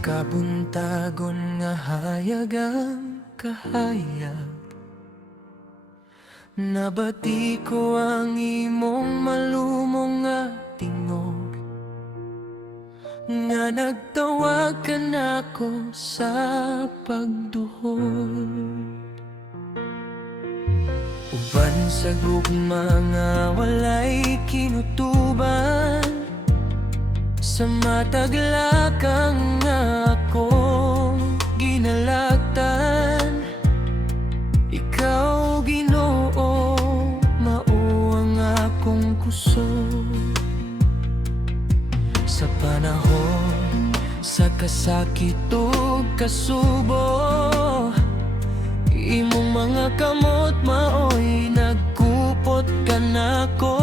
kabuntagon nga hayag ang kahayag. Nabati ko ang imong malumong nga tingog, nga nagtawag ka nako sa pagduhol. Uban sa gugma nga walay kinutuban, sa mataglakang nga akong ginalagtan. Ikaw, Ginoo, mao ang akong kusog. Sa panahon sa kasakit ug kasubo, imong mga kamot maoy nagkupot ka nako.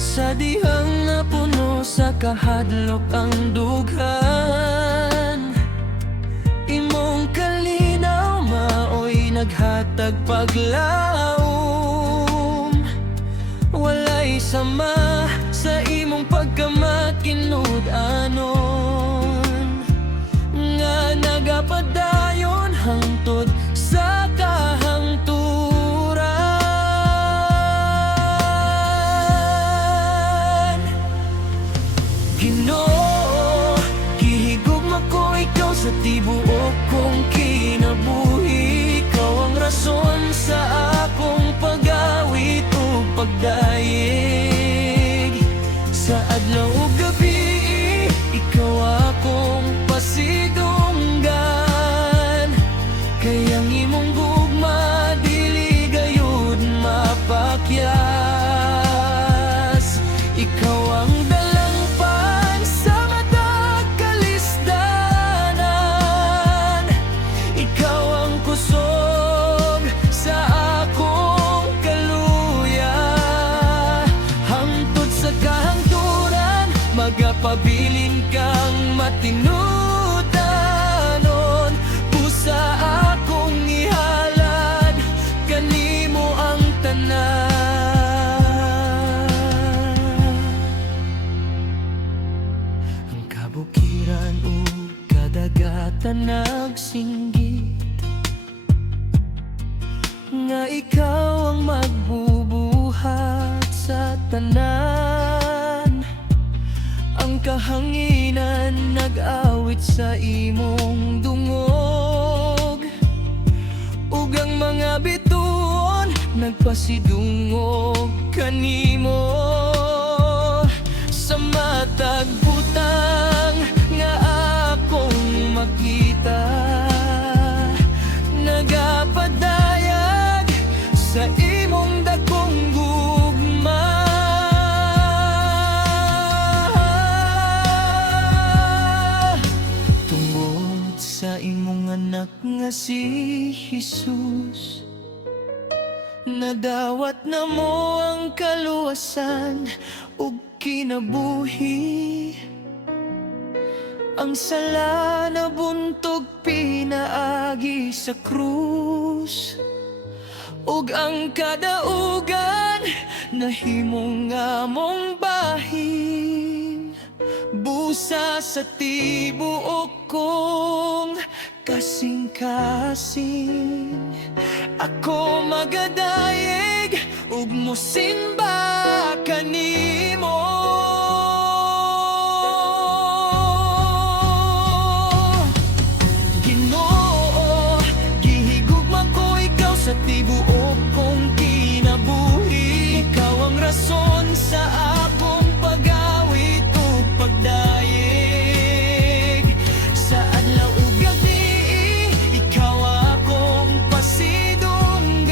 Sa dihang nga puno sa kahadlok ang dughan, imong kalinaw maoy naghatag paglaom. Walay sama sa imong pagkamakinud-anon, nga nagapadayon hangtod sa kahangturan. Ginoo, gihigugma ko ikaw sa tibuok kong kinabuhi. Ikaw ang rason sa akong pag-awit ug pagdaig. Sa adlaw ug gabi, ikaw akong pasidunggan. Kayang imong gugma dili gayud mapakyas. Ikaw ang dalangpan sa matag kalisdanan. Ikaw ang kusog sa akong kaluya. Hangtod sa kahangturan, magapabilin kang matinud-anon. Pusa akong ihalad, kanimo ang tanan. Ang kabukiran ug kadagatan nagsinggit, nga ikaw ang magbubuhat sa tanan. Ang kahanginan nag-awit sa imong dungog, ug ang mga bituon nagpasidungog kanimo. Sa matag butang nga akong makita, nagapadayag sa imong dakong gugma. Tungod sa imong anak nga si Jesus, nadawat na mo ang kaluwasan ug kinabuhi. Ang sala na buntog pinaagi sa krus, ug ang kadaugan nahimong among bahin. Busa sa tibuok kong kasing-kasing, ako magadayeg ug mosimba kanimo. Ginoo, gihigugma ko ikaw sa tibuok kong kinabuhi. Ikaw ang rason sa akong pag-awit ug pagdaig. Sa adlaw ug gabi, ikaw akong pasidunggan.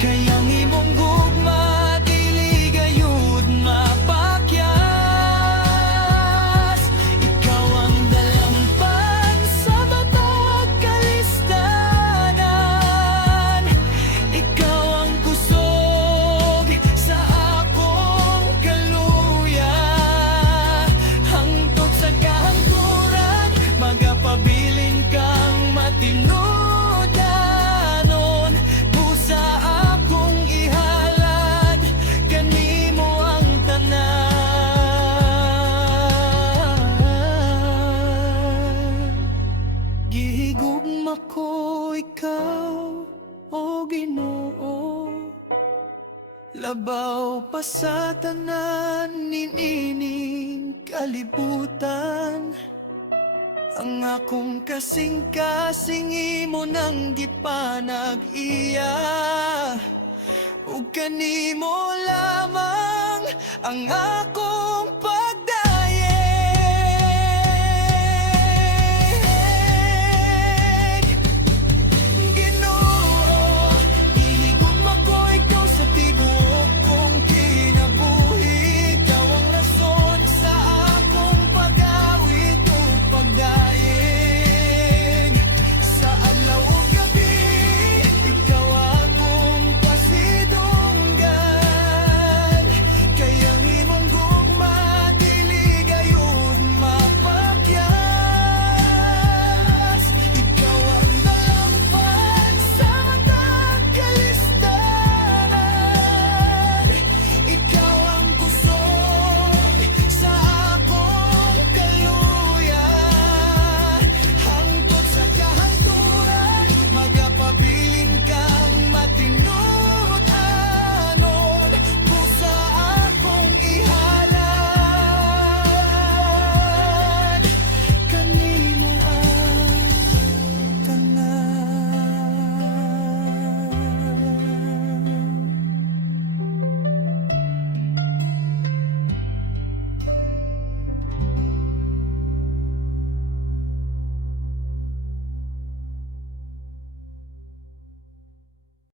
Kayang imong gugma dili gayud Labaw pa sa tanan ninining kalibutan. Ang akong kasing-kasing imo nang di pa nag-iya. Ug kanimo lamang ang akong